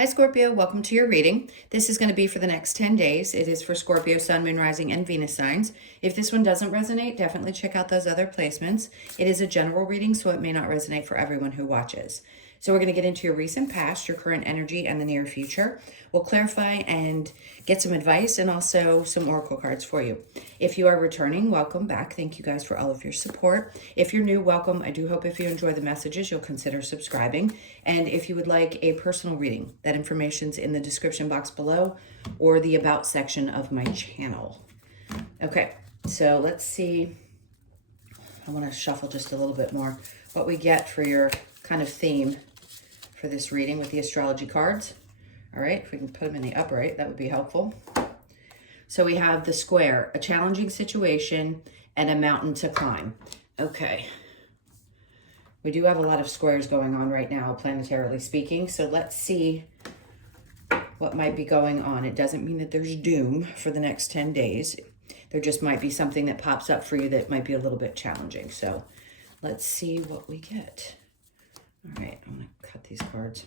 Hi Scorpio, welcome to your reading. This is going to be for the next 10 days. It is for Scorpio, Sun, Moon, Rising, and Venus signs. If this one doesn't resonate, definitely check out those other placements. It is a general reading, so it may not resonate for everyone who watches. So we're going to get into your recent past, your current energy, and the near future. We'll clarify and get some advice and also some oracle cards for you. If you are returning, welcome back. Thank you guys for all of your support. If you're new, welcome. I do hope if you enjoy the messages, you'll consider subscribing. And if you would like a personal reading, that information's in the description box below or the about section of my channel. Okay, so let's see. I want to shuffle just a little bit more what we get for your kind of theme for this reading with the astrology cards. All right, if we can put them in the upright, that would be helpful. So we have the square, a challenging situation, and a mountain to climb. Okay. We do have a lot of squares going on right now, planetarily speaking. So let's see what might be going on. It doesn't mean that there's doom for the next 10 days. There just might be something that pops up for you that might be a little bit challenging. So let's see what we get. All right, I'm going to cut these cards.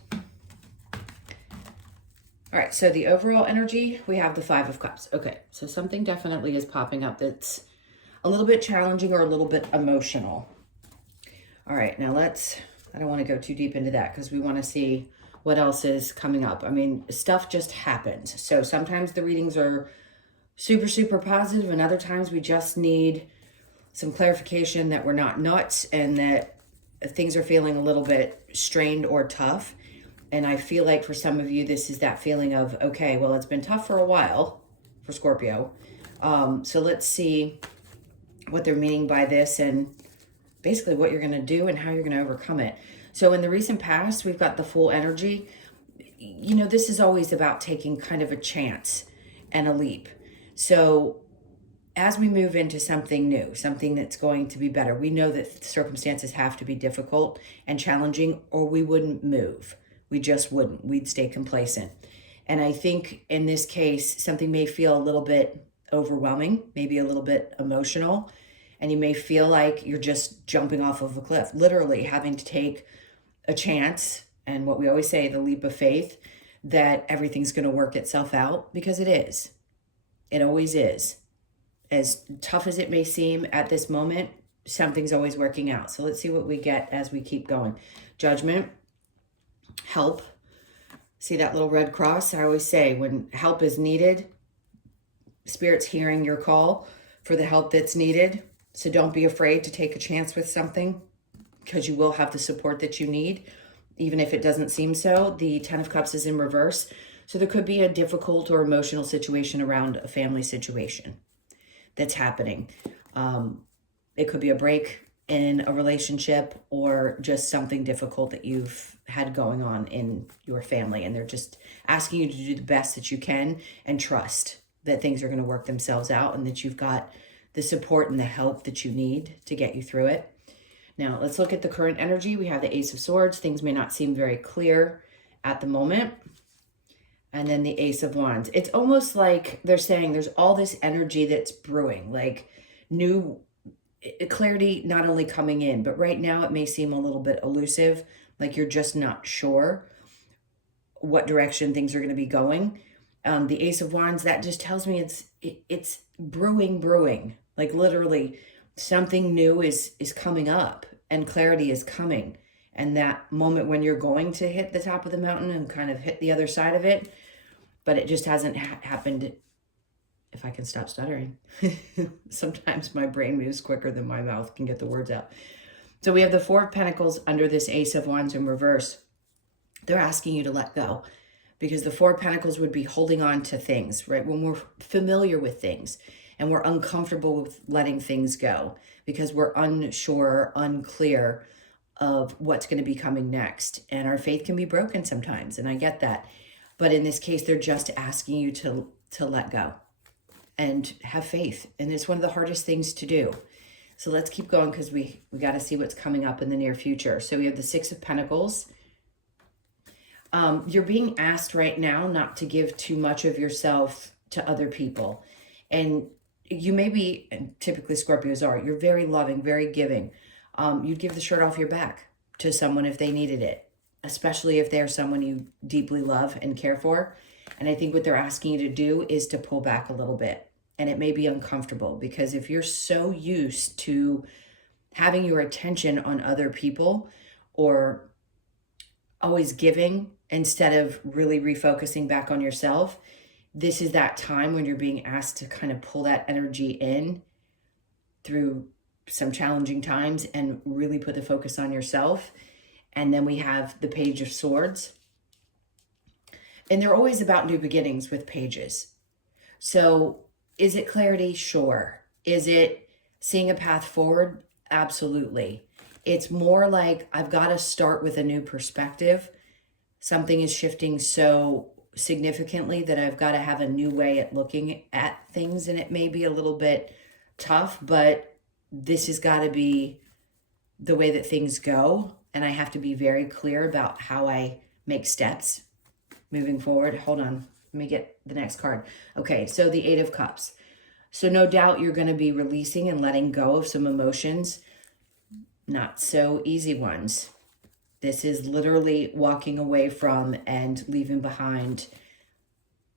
All right, so the overall energy, we have the Five of Cups. Okay, so something definitely is popping up that's a little bit challenging or a little bit emotional. All right, now I don't want to go too deep into that because we want to see what else is coming up. I mean, stuff just happens. So sometimes the readings are super, super positive, and other times we just need some clarification that we're not nuts and that things are feeling a little bit strained or tough. And I feel like for some of you, this is that feeling of, okay, well, it's been tough for a while for Scorpio. So let's see what they're meaning by this and basically what you're going to do and how you're going to overcome it. So in the recent past, we've got the Fool energy. You know, this is always about taking kind of a chance and a leap. So as we move into something new, something that's going to be better, we know that circumstances have to be difficult and challenging or we wouldn't move. We just wouldn't. We'd stay complacent. And I think in this case, something may feel a little bit overwhelming, maybe a little bit emotional, and you may feel like you're just jumping off of a cliff, literally having to take a chance. And what we always say, the leap of faith, that everything's going to work itself out, because it is. It always is. As tough as it may seem at this moment, something's always working out. So let's see what we get as we keep going. Judgment, help. See that little red cross? I always say when help is needed, Spirit's hearing your call for the help that's needed. So don't be afraid to take a chance with something because you will have the support that you need, even if it doesn't seem so. The Ten of Cups is in reverse. So there could be a difficult or emotional situation around a family situation that's happening. It could be a break in a relationship or just something difficult that you've had going on in your family. And they're just asking you to do the best that you can and trust that things are going to work themselves out and that you've got the support and the help that you need to get you through it. Now, let's look at the current energy. We have the Ace of Swords. Things may not seem very clear at the moment. And then the Ace of Wands. It's almost like they're saying there's all this energy that's brewing, like new clarity not only coming in, but right now it may seem a little bit elusive, like you're just not sure what direction things are going to be going. The Ace of Wands, that just tells me it's brewing. Like literally something new is coming up and clarity is coming. And that moment when you're going to hit the top of the mountain and kind of hit the other side of it, but it just hasn't happened. If I can stop stuttering. Sometimes my brain moves quicker than my mouth can get the words out. So we have the Four of Pentacles under this Ace of Wands in reverse. They're asking you to let go because the Four of Pentacles would be holding on to things, right? When we're familiar with things and we're uncomfortable with letting things go because we're unsure, unclear of what's going to be coming next. And our faith can be broken sometimes. And I get that. But in this case, they're just asking you to let go and have faith. And it's one of the hardest things to do. So let's keep going because we got to see what's coming up in the near future. So we have the Six of Pentacles. You're being asked right now not to give too much of yourself to other people. And you may be, and typically Scorpios are, you're very loving, very giving. You'd give the shirt off your back to someone if they needed it. especially if they're someone you deeply love and care for. And I think what they're asking you to do is to pull back a little bit. And it may be uncomfortable because if you're so used to having your attention on other people or always giving instead of really refocusing back on yourself, this is that time when you're being asked to kind of pull that energy in through some challenging times and really put the focus on yourself. And then we have the Page of Swords. And they're always about new beginnings with pages. So is it clarity? Sure. Is it seeing a path forward? Absolutely. It's more like I've got to start with a new perspective. Something is shifting so significantly that I've got to have a new way at looking at things. And it may be a little bit tough, but this has got to be the way that things go. And I have to be very clear about how I make steps moving forward. Hold on. Let me get the next card. Okay, so the Eight of Cups. So no doubt you're going to be releasing and letting go of some emotions. Not so easy ones. This is literally walking away from and leaving behind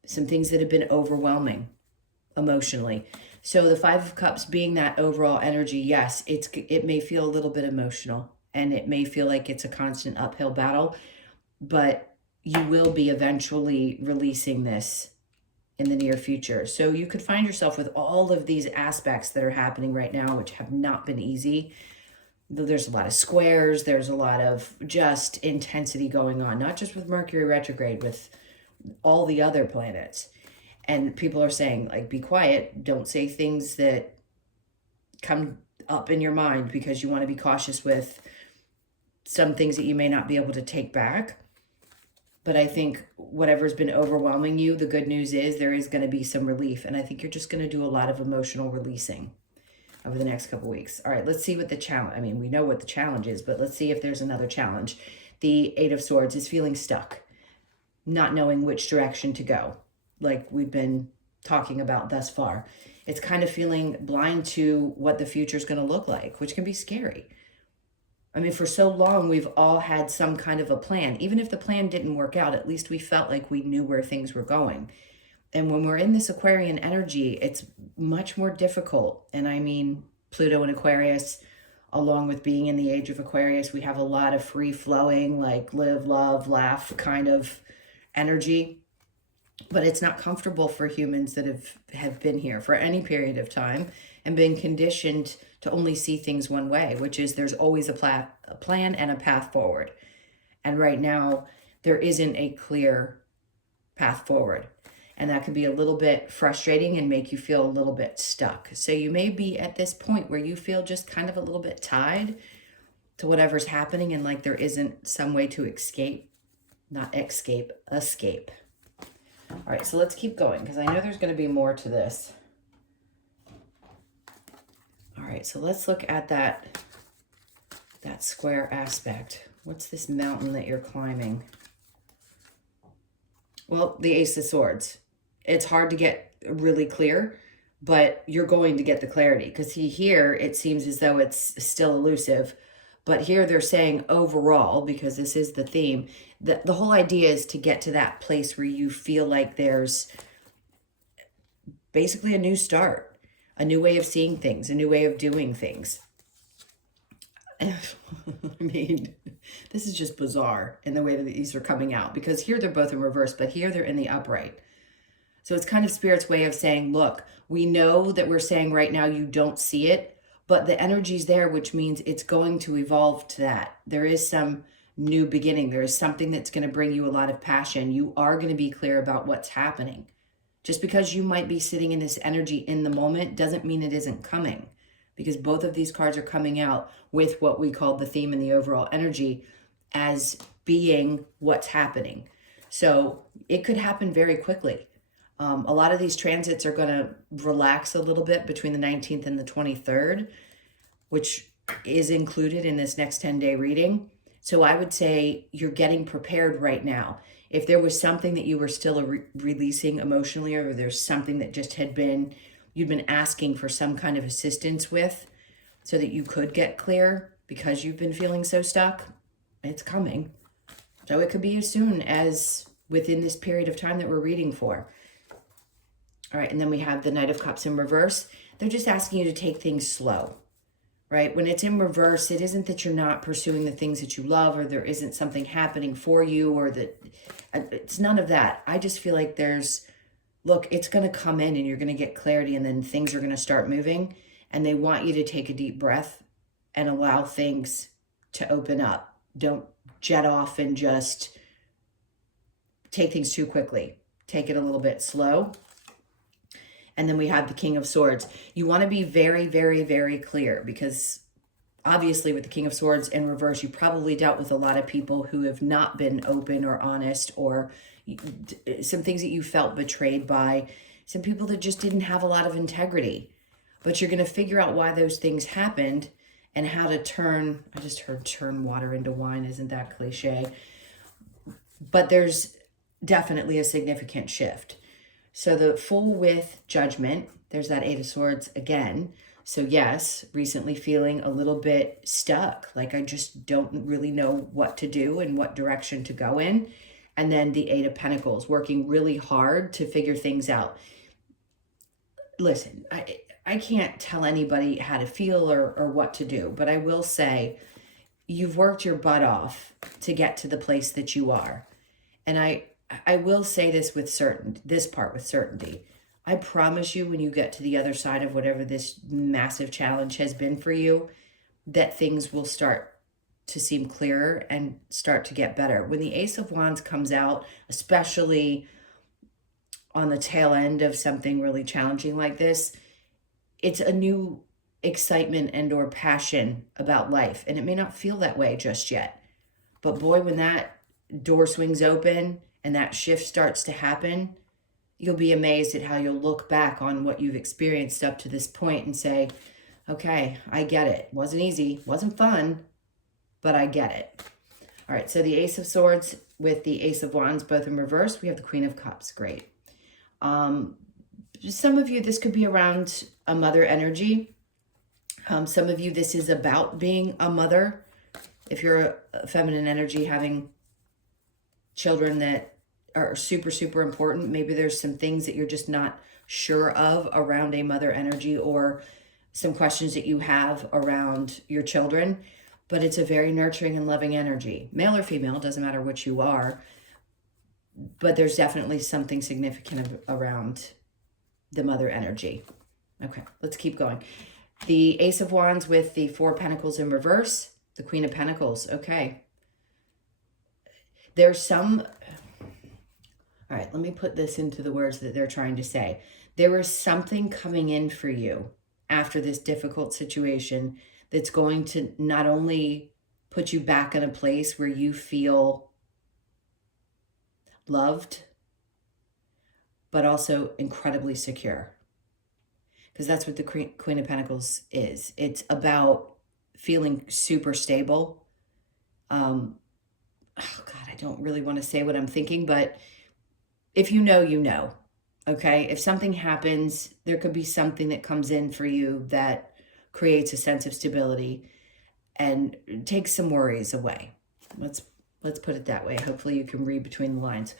some things that have been overwhelming emotionally. So the Five of Cups being that overall energy, yes, it may feel a little bit emotional and it may feel like it's a constant uphill battle, but you will be eventually releasing this in the near future. So you could find yourself with all of these aspects that are happening right now, which have not been easy. There's a lot of squares. There's a lot of just intensity going on, not just with Mercury retrograde, with all the other planets. And people are saying, like, be quiet. Don't say things that come up in your mind because you want to be cautious with some things that you may not be able to take back. But I think whatever's been overwhelming you, the good news is there is going to be some relief. And I think you're just going to do a lot of emotional releasing over the next couple weeks. All right, let's see what the challenge, I mean, we know what the challenge is, but let's see if there's another challenge. The Eight of Swords is feeling stuck, not knowing which direction to go, like we've been talking about thus far. It's kind of feeling blind to what the future is going to look like, which can be scary. I mean, for so long, we've all had some kind of a plan. Even if the plan didn't work out, at least we felt like we knew where things were going. And when we're in this Aquarian energy, it's much more difficult. And I mean, Pluto in Aquarius, along with being in the age of Aquarius, we have a lot of free-flowing, like live, love, laugh kind of energy. But it's not comfortable for humans that have been here for any period of time and been conditioned to only see things one way, which is there's always a plan and a path forward. And right now, there isn't a clear path forward. And that can be a little bit frustrating and make you feel a little bit stuck. So you may be at this point where you feel just kind of a little bit tied to whatever's happening and like there isn't some way to escape. Not escape, escape. All right, so let's keep going because I know there's going to be more to this. All right, so let's look at that square aspect. What's this mountain that you're climbing? Well, the Ace of Swords. It's hard to get really clear, but you're going to get the clarity because here it seems as though it's still elusive. But here they're saying overall, because this is the theme, the whole idea is to get to that place where you feel like there's basically a new start, a new way of seeing things, a new way of doing things. I mean, this is just bizarre in the way that these are coming out because here they're both in reverse, but here they're in the upright. So it's kind of Spirit's way of saying, look, we know that we're saying right now you don't see it, but the energy's there, which means it's going to evolve to that. There is some new beginning. There is something that's going to bring you a lot of passion. You are going to be clear about what's happening. Just because you might be sitting in this energy in the moment doesn't mean it isn't coming, because both of these cards are coming out with what we call the theme and the overall energy as being what's happening. So it could happen very quickly. A lot of these transits are going to relax a little bit between the 19th and the 23rd, which is included in this next 10-day reading. So I would say you're getting prepared right now. If there was something that you were still releasing emotionally, or there's something that just you'd been asking for some kind of assistance with so that you could get clear because you've been feeling so stuck, it's coming. So it could be as soon as within this period of time that we're reading for. All right, and then we have the Knight of Cups in reverse. They're just asking you to take things slow, right? When it's in reverse, it isn't that you're not pursuing the things that you love or there isn't something happening for you or that it's none of that. I just feel like look, it's going to come in and you're going to get clarity and then things are going to start moving and they want you to take a deep breath and allow things to open up. Don't jet off and just take things too quickly. Take it a little bit slow. And then we have the King of Swords. You want to be very, very, very clear because obviously with the King of Swords in reverse, you probably dealt with a lot of people who have not been open or honest or some things that you felt betrayed by, some people that just didn't have a lot of integrity. But you're going to figure out why those things happened and how to turn, I just heard turn water into wine. Isn't that cliche? But there's definitely a significant shift. So the Fool with Judgment, there's that Eight of Swords again. So yes, recently feeling a little bit stuck, like I just don't really know what to do and what direction to go in. And then the Eight of Pentacles, working really hard to figure things out. Listen, I can't tell anybody how to feel or what to do, but I will say you've worked your butt off to get to the place that you are. And I will say this with certainty. I promise you when you get to the other side of whatever this massive challenge has been for you, that things will start to seem clearer and start to get better. When the Ace of Wands comes out, especially on the tail end of something really challenging like this, it's a new excitement and or passion about life. And it may not feel that way just yet. But boy, when that door swings open and that shift starts to happen, you'll be amazed at how you'll look back on what you've experienced up to this point and say, okay, I get it. Wasn't easy, wasn't fun, but I get it. All right, so the Ace of Swords with the Ace of Wands, both in reverse. We have the Queen of Cups. Great. Some of you, this could be around a mother energy. Some of you, this is about being a mother. If you're a feminine energy, having children that are super, super important. Maybe there's some things that you're just not sure of around a mother energy or some questions that you have around your children. But it's a very nurturing and loving energy. Male or female, doesn't matter which you are. But there's definitely something significant around the mother energy. Okay, let's keep going. The Ace of Wands with the Four Pentacles in reverse. The Queen of Pentacles. Okay. There's some... All right, let me put this into the words that they're trying to say. There is something coming in for you after this difficult situation that's going to not only put you back in a place where you feel loved, but also incredibly secure. Because that's what the Queen of Pentacles is. It's about feeling super stable. Oh God, I don't really want to say what I'm thinking, but if you know, you know, okay? If something happens, there could be something that comes in for you that creates a sense of stability and takes some worries away. Let's put it that way. Hopefully you can read between the lines.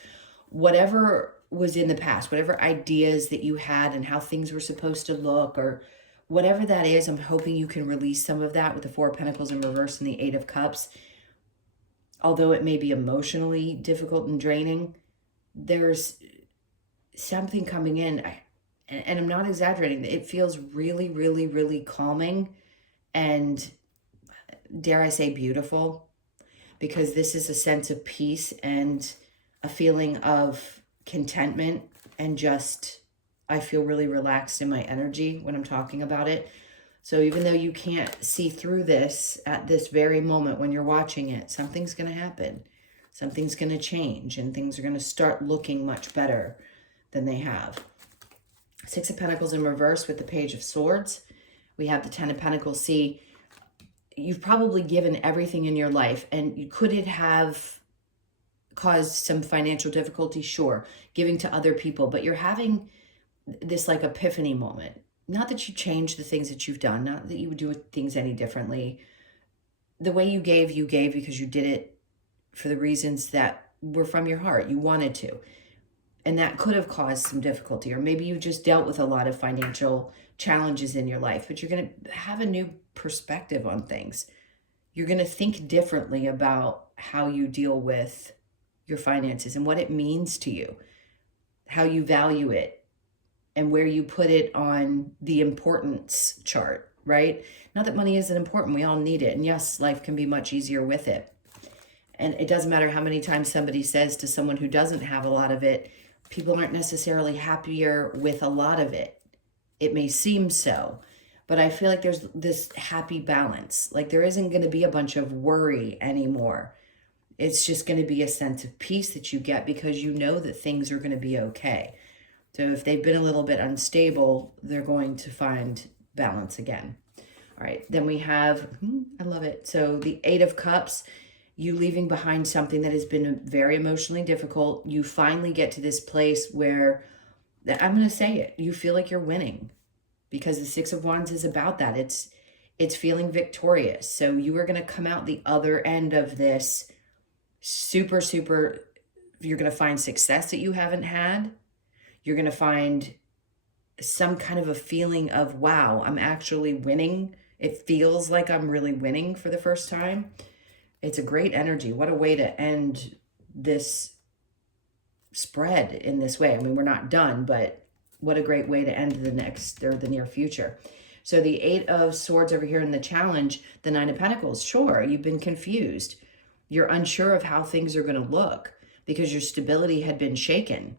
Whatever was in the past, whatever ideas that you had and how things were supposed to look or whatever that is, I'm hoping you can release some of that with the Four of Pentacles in reverse and the Eight of Cups. Although it may be emotionally difficult and draining, there's something coming in, and I'm not exaggerating. It feels really, really, really calming and, dare I say, beautiful, because this is a sense of peace and a feeling of contentment and just, I feel really relaxed in my energy when I'm talking about it. So even though you can't see through this at this very moment when you're watching it, something's going to happen. Something's going to change and things are going to start looking much better than they have. Six of Pentacles in reverse with the Page of Swords. We have the Ten of Pentacles. See, you've probably given everything in your life, and could it have caused some financial difficulty? Sure, giving to other people, but you're having this like epiphany moment. Not that you change the things that you've done, not that you would do things any differently. The way you gave because you did it for the reasons that were from your heart. You wanted to. And that could have caused some difficulty. Or maybe you just dealt with a lot of financial challenges in your life, but you're going to have a new perspective on things. You're going to think differently about how you deal with your finances and what it means to you, how you value it, and where you put it on the importance chart, right? Not that money isn't important. We all need it. And yes, life can be much easier with it. And it doesn't matter how many times somebody says to someone who doesn't have a lot of it, people aren't necessarily happier with a lot of it. It may seem so, but I feel like there's this happy balance. Like there isn't going to be a bunch of worry anymore. It's just going to be a sense of peace that you get because you know that things are going to be okay. So if they've been a little bit unstable, they're going to find balance again. All right, then we have, I love it. So the 8 of Cups, you leaving behind something that has been very emotionally difficult. You finally get to this place where, I'm going to say it, you feel like you're winning because the 6 of Wands is about that. It's feeling victorious. So you are going to come out the other end of this super, you're going to find success that you haven't had. You're going to find some kind of a feeling of, wow, I'm actually winning. It feels like I'm really winning for the first time. It's a great energy. What a way to end this spread in this way. I mean, we're not done, but what a great way to end the next or the near future. So the 8 of Swords over here in the challenge, the 9 of Pentacles. Sure, you've been confused. You're unsure of how things are going to look because your stability had been shaken,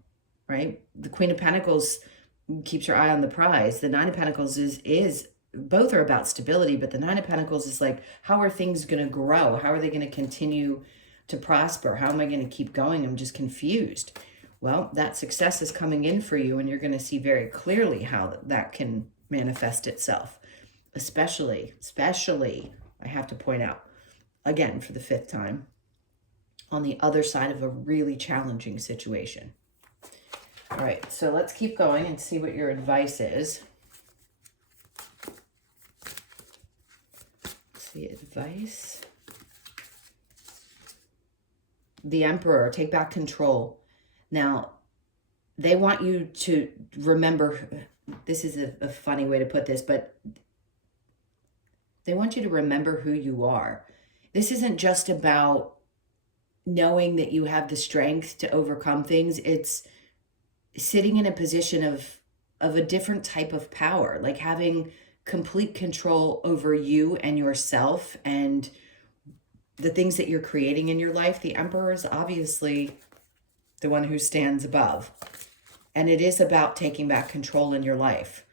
right? The Queen of Pentacles keeps her eye on the prize. The 9 of Pentacles is both are about stability, but the 9 of Pentacles is like, how are things going to grow? How are they going to continue to prosper? How am I going to keep going? I'm just confused. Well, that success is coming in for you, and you're going to see very clearly how that can manifest itself. Especially, I have to point out, again, for the 5th time, on the other side of a really challenging situation. All right, so let's keep going and see what your advice is. Let's see, advice. The Emperor, take back control. Now, they want you to remember, this is a funny way to put this, but they want you to remember who you are. This isn't just about knowing that you have the strength to overcome things. It's sitting in a position of a different type of power, like having complete control over you and yourself and the things that you're creating in your life. The Emperor is obviously the one who stands above. And it is about taking back control in your life,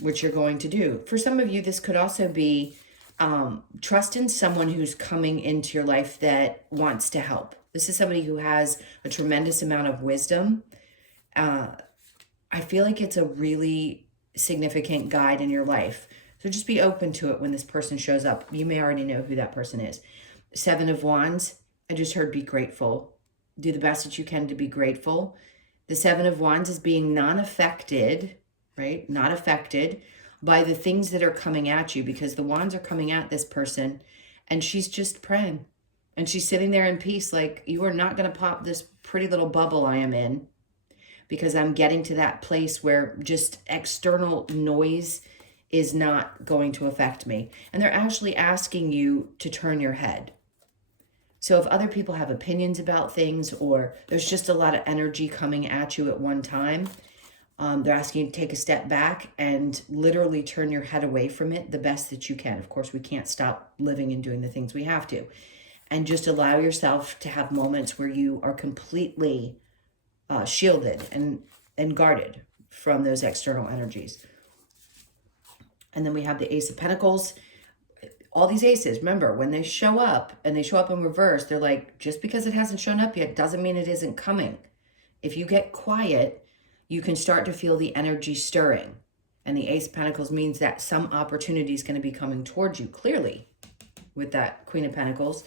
which you're going to do. For some of you, this could also be trust in someone who's coming into your life that wants to help. This is somebody who has a tremendous amount of wisdom. I feel like it's a really significant guide in your life. So just be open to it when this person shows up. You may already know who that person is. 7 of Wands, I just heard be grateful. Do the best that you can to be grateful. The 7 of Wands is being non-affected, right? Not affected by the things that are coming at you, because the wands are coming at this person and she's just praying. And she's sitting there in peace like, you are not going to pop this pretty little bubble I am in, because I'm getting to that place where just external noise is not going to affect me. And they're actually asking you to turn your head. So if other people have opinions about things, or there's just a lot of energy coming at you at one time, they're asking you to take a step back and literally turn your head away from it the best that you can. Of course, we can't stop living and doing the things we have to. And just allow yourself to have moments where you are completely shielded and guarded from those external energies. And then we have the Ace of Pentacles. All these aces, remember, when they show up and they show up in reverse, they're like, just because it hasn't shown up yet doesn't mean it isn't coming. If you get quiet, you can start to feel the energy stirring. And the Ace of Pentacles means that some opportunity is going to be coming towards you, clearly, with that Queen of Pentacles,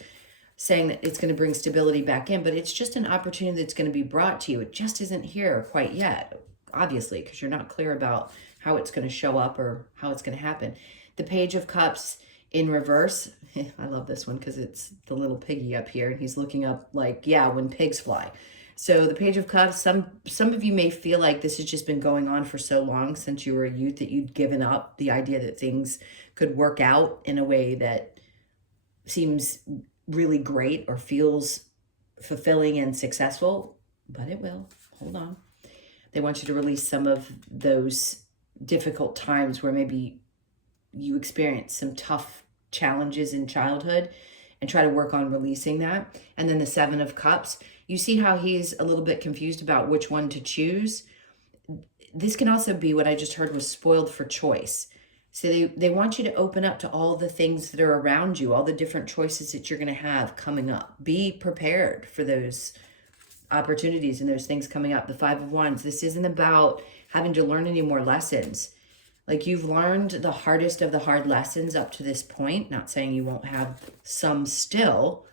saying that it's going to bring stability back in, but it's just an opportunity that's going to be brought to you. It just isn't here quite yet, obviously, because you're not clear about how it's going to show up or how it's going to happen. The Page of Cups In reverse, I love this one because it's the little piggy up here, and he's looking up like, yeah, when pigs fly. So the Page of Cups, some of you may feel like this has just been going on for so long since you were a youth that you'd given up the idea that things could work out in a way that seems really great or feels fulfilling and successful, but it will. Hold on. They want you to release some of those difficult times where maybe you experienced some tough challenges in childhood and try to work on releasing that. And then the Seven of Cups, you see how he's a little bit confused about which one to choose. This can also be what I just heard was spoiled for choice. So they want you to open up to all the things that are around you, all the different choices that you're going to have coming up. Be prepared for those opportunities and those things coming up. The Five of Wands, this isn't about having to learn any more lessons. Like, you've learned the hardest of the hard lessons up to this point. Not saying you won't have some still,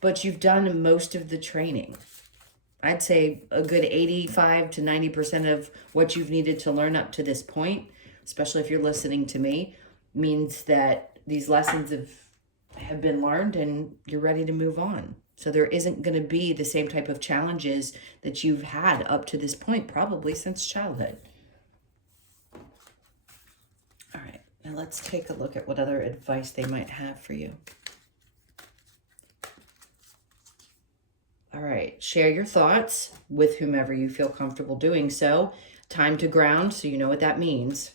but you've done most of the training. I'd say a good 85 to 90% of what you've needed to learn up to this point, especially if you're listening to me, means that these lessons have been learned and you're ready to move on. So there isn't going to be the same type of challenges that you've had up to this point, probably since childhood. All right, now let's take a look at what other advice they might have for you. All right, share your thoughts with whomever you feel comfortable doing so. Time to ground, so you know what that means.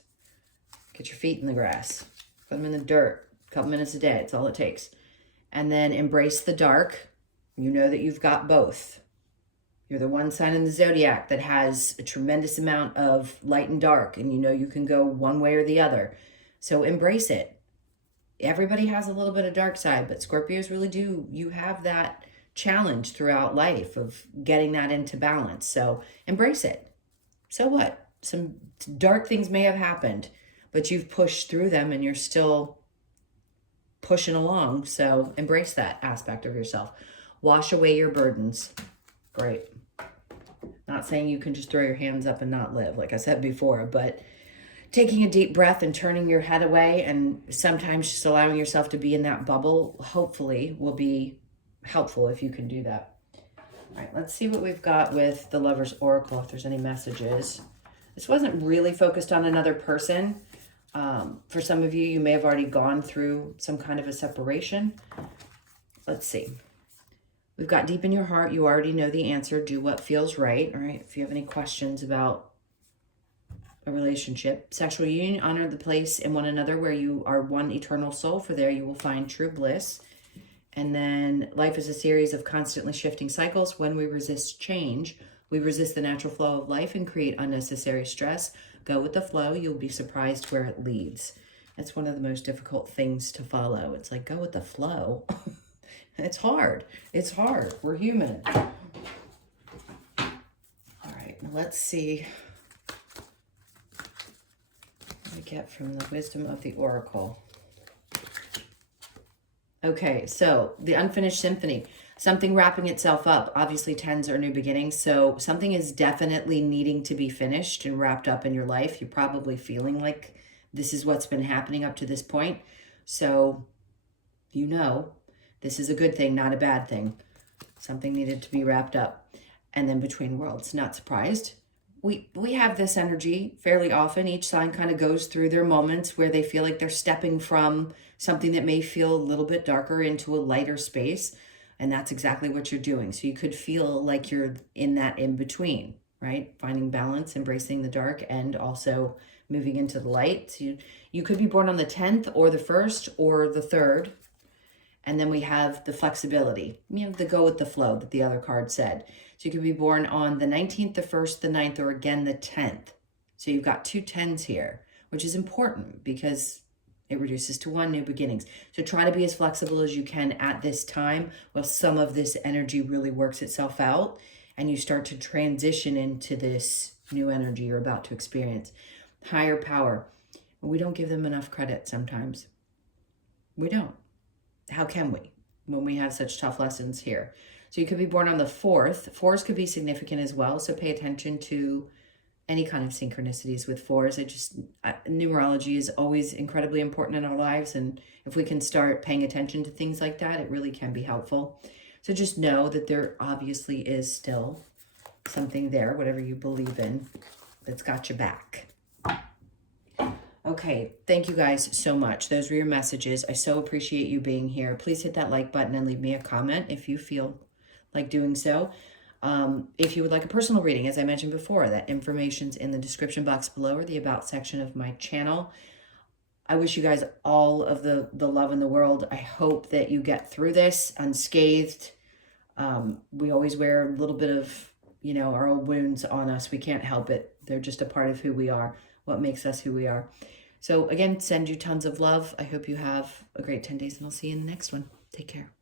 Get your feet in the grass. Put them in the dirt. A couple minutes a day, it's all it takes. And then embrace the dark. You know that you've got both. You're the one sign in the zodiac that has a tremendous amount of light and dark, and you know you can go one way or the other. So embrace it. Everybody has a little bit of dark side, but Scorpios really do. You have that challenge throughout life of getting that into balance. So embrace it. So what? Some dark things may have happened, but you've pushed through them and you're still pushing along. So embrace that aspect of yourself. Wash away your burdens. Great. Not saying you can just throw your hands up and not live, like I said before, but taking a deep breath and turning your head away and sometimes just allowing yourself to be in that bubble, hopefully will be helpful if you can do that. All right, let's see what we've got with the Lover's Oracle, if there's any messages. This wasn't really focused on another person. For some of you, you may have already gone through some kind of a separation. Let's see. We've got deep in your heart. You already know the answer. Do what feels right. All right. If you have any questions about a relationship, sexual union, honor the place in one another where you are one eternal soul. For there you will find true bliss. And then life is a series of constantly shifting cycles. When we resist change, we resist the natural flow of life and create unnecessary stress. Go with the flow. You'll be surprised where it leads. That's one of the most difficult things to follow. It's like, go with the flow. It's hard. It's hard. We're human. All right, now let's see what we get from the wisdom of the Oracle. Okay, so the unfinished symphony, something wrapping itself up. Obviously, tens are new beginnings, so something is definitely needing to be finished and wrapped up in your life. You're probably feeling like this is what's been happening up to this point. So, you know, this is a good thing, not a bad thing. Something needed to be wrapped up. And then between worlds, not surprised. We have this energy fairly often. Each sign kind of goes through their moments where they feel like they're stepping from something that may feel a little bit darker into a lighter space. And that's exactly what you're doing. So you could feel like you're in that in-between, right? Finding balance, embracing the dark, and also moving into the light. So you could be born on the 10th or the 1st or the 3rd. And then we have the flexibility, the go with the flow that the other card said. So you could be born on the 19th, the 1st, the 9th, or again, the 10th. So you've got 2 10s here, which is important because it reduces to 1 new beginnings. So try to be as flexible as you can at this time while some of this energy really works itself out and you start to transition into this new energy you're about to experience. Higher power. We don't give them enough credit sometimes. We don't. How can we when we have such tough lessons here? So you could be born on the 4th. 4s could be significant as well. So pay attention to any kind of synchronicities with fours. Numerology is always incredibly important in our lives. And if we can start paying attention to things like that, it really can be helpful. So just know that there obviously is still something there, whatever you believe in, that's got your back. Okay, thank you guys so much. Those were your messages. I so appreciate you being here. Please hit that like button and leave me a comment if you feel like doing so. If you would like a personal reading, as I mentioned before, that information's in the description box below or the About section of my channel. I wish you guys all of the love in the world. I hope that you get through this unscathed. We always wear a little bit of, you know, our old wounds on us. We can't help it. They're just a part of who we are, what makes us who we are. So again, send you tons of love. I hope you have a great 10 days, and I'll see you in the next one. Take care.